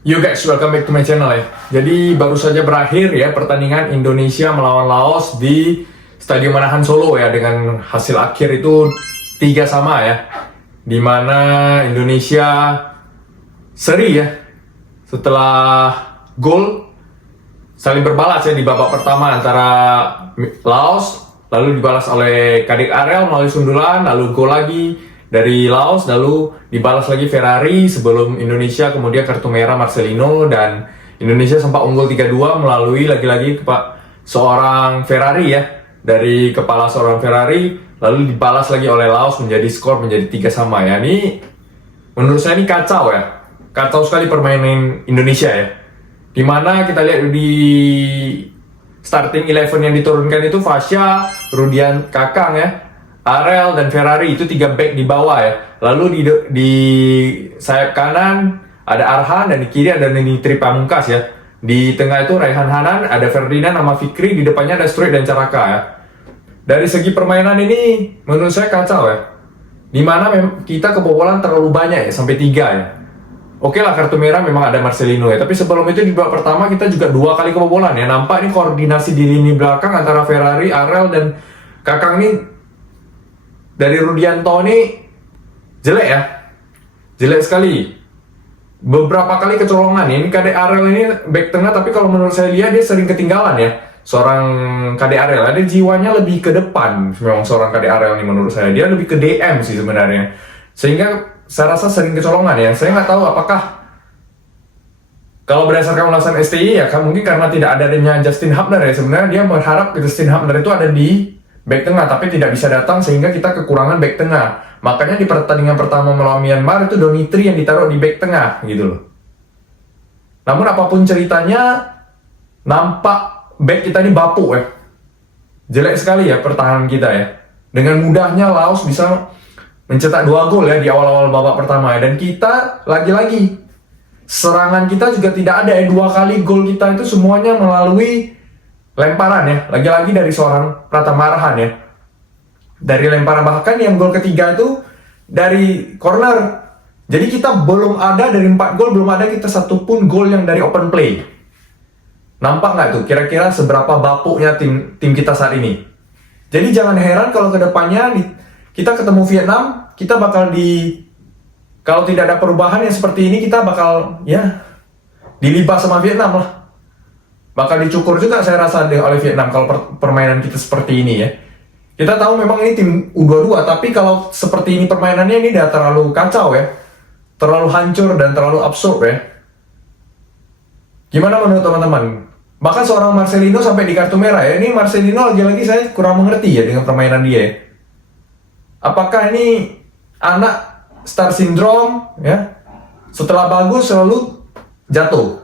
Yo guys, welcome back to my channel ya. Jadi baru saja berakhir ya pertandingan Indonesia melawan Laos di Stadion Manahan Solo ya, dengan hasil akhir itu 3-3 ya. Dimana Indonesia seri ya setelah gol saling berbalas ya di babak pertama antara Laos, lalu dibalas oleh Kadek Arel melalui sundulan, lalu gol lagi dari Laos, lalu dibalas lagi Ferrari sebelum Indonesia kemudian kartu merah Marcelino, dan Indonesia sempat unggul 3-2 melalui lagi-lagi seorang Ferrari ya, dari kepala seorang Ferrari, lalu dibalas lagi oleh Laos menjadi skor menjadi 3-3 ya. Ini menurut saya ini kacau ya, kacau sekali permainan Indonesia ya, dimana kita lihat di starting 11 yang diturunkan itu Fasya, Rudian Kakang ya, Arel dan Ferrari, itu 3 back di bawah ya. Lalu di sayap kanan ada Arhan, dan di kiri ada Nitri Pamungkas ya. Di tengah itu Raihan Hanan, ada Ferdinand sama Fikri, di depannya ada Struik dan Caraka ya. Dari segi permainan ini menurut saya kacau ya. Dimana kita kebobolan terlalu banyak ya, sampai 3 ya. Oke lah, kartu merah memang ada Marcelino ya, tapi sebelum itu di babak pertama kita juga 2 kali kebobolan ya. Nampak ini koordinasi di lini belakang antara Ferrari, Arel dan Kakang ini dari Rudianto ini jelek ya, jelek sekali. Beberapa kali kecolongan ya. Ini Kadek Arel ini back tengah, tapi kalau menurut saya lihat dia sering ketinggalan ya. Seorang Kadek Arel, ada jiwanya lebih ke depan. Memang seorang Kadek Arel ini menurut saya, dia lebih ke DM sih sebenarnya. Sehingga saya rasa sering kecolongan ya. Saya nggak tahu apakah kalau berdasarkan ulasan STI ya, mungkin karena tidak adanya Justin Hubner ya. Sebenarnya dia berharap Justin Hubner itu ada di back tengah, tapi tidak bisa datang sehingga kita kekurangan back tengah. Makanya di pertandingan pertama melawan Myanmar itu Donitri yang ditaruh di back tengah gitu loh. Namun apapun ceritanya, nampak back kita ini bapuk ya. Jelek sekali ya pertahanan kita ya. Dengan mudahnya Laos bisa mencetak 2 gol ya di awal-awal babak pertama ya. Dan kita lagi-lagi serangan kita juga tidak ada ya. 2 kali gol kita itu semuanya melalui lemparan ya, lagi-lagi dari seorang Pratama Arhan ya. Dari lemparan, bahkan yang gol ketiga itu dari corner. Jadi kita belum ada, dari 4 gol belum ada kita satupun gol yang dari open play. Nampak nggak tuh kira-kira seberapa bapuknya tim kita saat ini. Jadi jangan heran kalau kedepannya kita ketemu Vietnam, kita bakal kalau tidak ada perubahan yang seperti ini, kita bakal ya dilibas sama Vietnam lah. Bakal dicukur juga saya rasa oleh Vietnam kalau permainan kita seperti ini ya. Kita tahu memang ini tim U22, tapi kalau seperti ini permainannya ini udah terlalu kacau ya. Terlalu hancur dan terlalu absurd ya. Gimana menurut teman-teman? Bahkan seorang Marcelino sampai di kartu merah ya. Ini Marcelino lagi-lagi saya kurang mengerti ya dengan permainan dia ya. Apakah ini anak star syndrome ya? Setelah bagus selalu jatuh.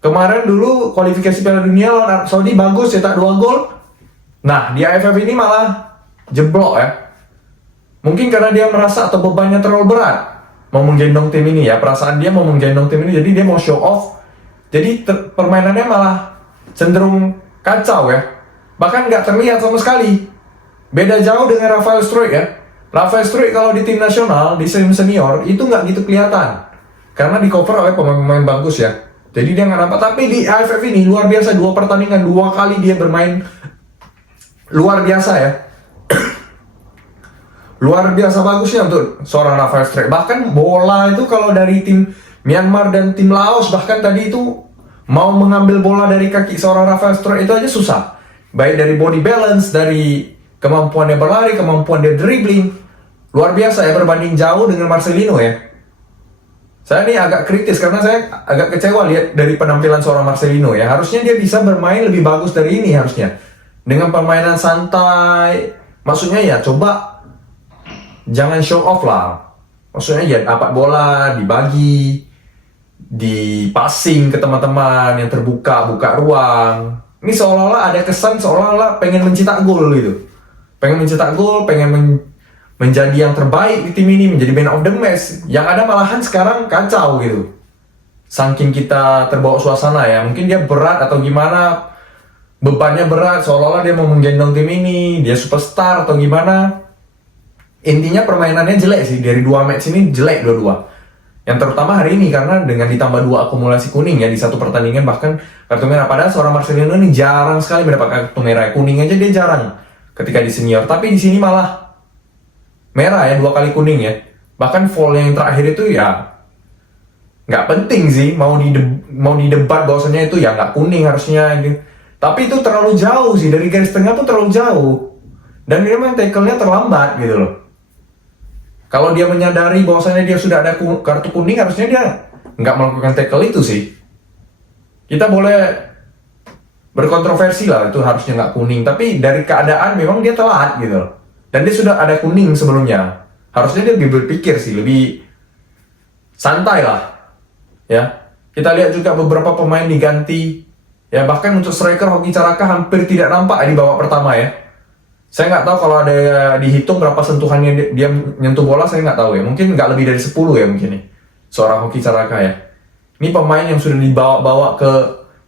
Kemarin dulu kualifikasi Piala Dunia lawan Arab Saudi bagus, cetak 2 gol. Nah, di AFF ini malah jeblok ya. Mungkin karena dia merasa atau bebannya terlalu berat mau menggendong tim ini ya. Perasaan dia mau menggendong tim ini, jadi dia mau show off. Jadi permainannya malah cenderung kacau ya. Bahkan nggak terlihat sama sekali. Beda jauh dengan Rafael Struik ya. Rafael Struik kalau di tim nasional, di tim senior, itu nggak gitu kelihatan. Karena di cover oleh pemain-pemain bagus ya. Jadi dia nggak nampak, tapi di AFF ini luar biasa, 2 pertandingan 2 kali dia bermain luar biasa ya. Luar biasa bagusnya untuk seorang Rafael Struik. Bahkan bola itu kalau dari tim Myanmar dan tim Laos, bahkan tadi itu mau mengambil bola dari kaki seorang Rafael Struik itu aja susah. Baik dari body balance, dari kemampuan dia berlari, kemampuan dia dribbling, luar biasa ya, berbanding jauh dengan Marcelino ya. Saya ini agak kritis karena saya agak kecewa lihat dari penampilan seorang Marcelino ya. Harusnya dia bisa bermain lebih bagus dari ini harusnya. Dengan permainan santai. Maksudnya ya coba jangan show off lah. Maksudnya ya dapat bola, dibagi, di passing ke teman-teman yang terbuka, buka ruang. Ini seolah-olah ada kesan seolah-olah pengen mencetak gol gitu. Pengen mencetak gol, pengen menjadi yang terbaik di tim ini, menjadi man of the match. Yang ada malahan sekarang kacau gitu. Saking kita terbawa suasana ya, mungkin dia berat atau gimana, bebannya berat, seolah-olah dia mau menggendong tim ini, dia superstar atau gimana. Intinya permainannya jelek sih, dari 2 match ini jelek dua-dua. Yang terutama hari ini karena dengan ditambah 2 akumulasi kuning ya di satu pertandingan, bahkan kartu merah. Padahal seorang Marcelino ini jarang sekali mendapat kartu merah. Kuning aja dia jarang ketika di senior. Tapi di sini malah merah ya, 2 kali kuning ya. Bahkan foul yang terakhir itu ya nggak penting sih, mau di debat bahwasanya itu ya nggak kuning harusnya gitu. Tapi itu terlalu jauh sih, dari garis tengah tuh terlalu jauh. Dan memang tackle-nya terlambat gitu loh. Kalau dia menyadari bahwasannya dia sudah ada kartu kuning, harusnya dia nggak melakukan tackle itu sih. Kita boleh berkontroversi lah, itu harusnya nggak kuning. Tapi dari keadaan memang dia telat gitu loh. Dan dia sudah ada kuning sebelumnya. Harusnya dia lebih berpikir sih, lebih santai lah. Ya, kita lihat juga beberapa pemain diganti. Ya, bahkan untuk striker Hoki Caraka hampir tidak nampak di babak pertama ya. Saya nggak tahu kalau ada dihitung berapa sentuhannya dia nyentuh bola, saya nggak tahu ya. Mungkin nggak lebih dari 10 ya mungkin nih. Seorang Hoki Caraka ya. Ini pemain yang sudah dibawa-bawa ke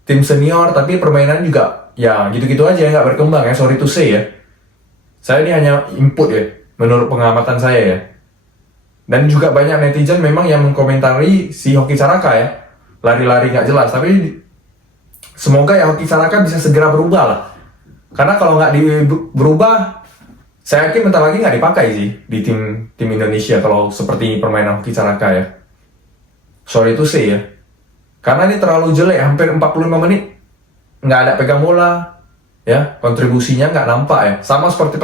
tim senior, tapi permainan juga ya gitu-gitu aja, nggak berkembang ya. Sorry to say ya. Saya ini hanya input ya, menurut pengamatan saya ya. Dan juga banyak netizen memang yang mengkomentari si Hoki Caraka ya. Lari-lari nggak jelas, tapi semoga ya Hoki Caraka bisa segera berubah lah. Karena kalau nggak berubah, saya yakin bentar lagi nggak dipakai sih di tim Indonesia kalau seperti permainan Hoki Caraka ya. Sorry to say ya. Karena ini terlalu jelek, hampir 45 menit nggak ada pegang bola, ya kontribusinya nggak nampak ya. Sama seperti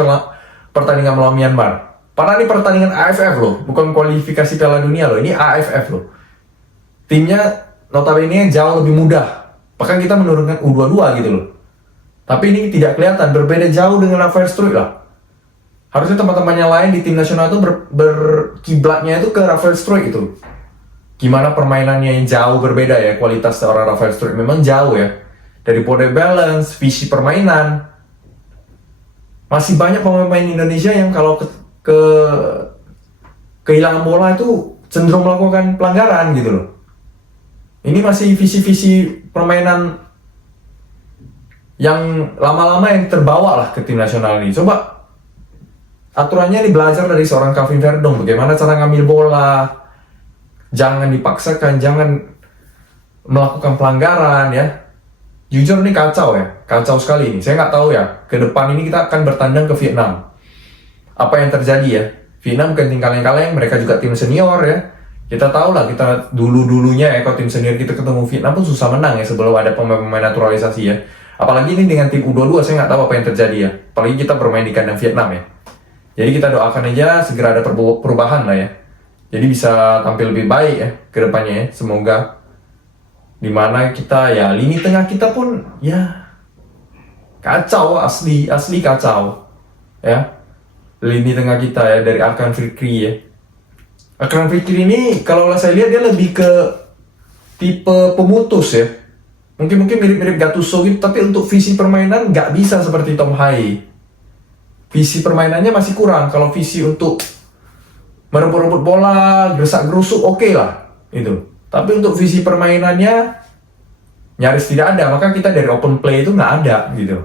pertandingan melawan Myanmar. Padahal ini pertandingan AFF loh, bukan kualifikasi Piala Dunia loh. Ini AFF loh. Timnya notabene jauh lebih mudah. Bahkan kita menurunkan U22 gitu loh. Tapi ini tidak kelihatan, berbeda jauh dengan Rafael Struijk lah. Harusnya teman-teman yang lain di tim nasional itu berkiblatnya itu ke Rafael Struijk itu. Gimana permainannya yang jauh berbeda ya, kualitas seorang Rafael Struijk memang jauh ya. Dari body balance, visi permainan. Masih banyak pemain Indonesia yang kalau kehilangan bola itu cenderung melakukan pelanggaran gitu loh. Ini masih visi-visi permainan yang lama-lama yang terbawa lah ke tim nasional ini. Coba aturannya ini belajar dari seorang Calvin Verdong, bagaimana cara ngambil bola, jangan dipaksakan, jangan melakukan pelanggaran ya. Jujur ini kacau ya, kacau sekali ini. Saya nggak tahu ya, ke depan ini kita akan bertandang ke Vietnam. Apa yang terjadi ya? Vietnam bukan tim kaleng-kaleng, mereka juga tim senior ya. Kita tahu lah, kita dulu-dulunya ya, kalau tim senior kita ketemu Vietnam pun susah menang ya sebelum ada pemain-pemain naturalisasi ya. Apalagi ini dengan tim U22, saya nggak tahu apa yang terjadi ya. Apalagi kita bermain di kandang Vietnam ya. Jadi kita doakan aja segera ada perubahan lah ya. Jadi bisa tampil lebih baik ya ke depannya ya. Semoga dimana kita ya, lini tengah kita pun ya kacau, asli kacau ya. Lini tengah kita ya, dari Akram Fikri ya. Akram Fikri ini kalau saya lihat dia lebih ke tipe pemutus ya. Mungkin mirip-mirip Gattuso gitu, tapi untuk visi permainan nggak bisa seperti Tom Hai. Visi permainannya masih kurang. Kalau visi untuk merebut-rebut bola, gerusak-gerusuk oke lah itu. Tapi untuk visi permainannya nyaris tidak ada. Maka kita dari open play itu nggak ada gitu.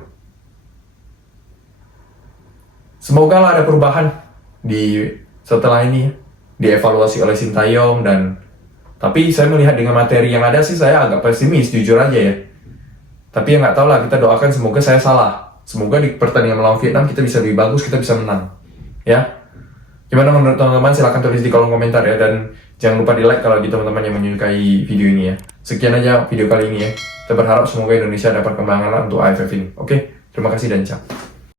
Semoga lah ada perubahan di setelah ini ya. Dievaluasi oleh Sintayong tapi saya melihat dengan materi yang ada sih saya agak pesimis jujur aja ya. Tapi ya nggak tahu lah, kita doakan semoga saya salah. Semoga di pertandingan melawan Vietnam kita bisa lebih bagus, kita bisa menang. Ya. Gimana menurut teman-teman? Silahkan tulis di kolom komentar ya. Dan jangan lupa di like kalau di teman-teman yang menyukai video ini ya. Sekian aja video kali ini ya. Kita berharap semoga Indonesia dapat perkembangan untuk AFF ini. Oke, terima kasih dan ciao.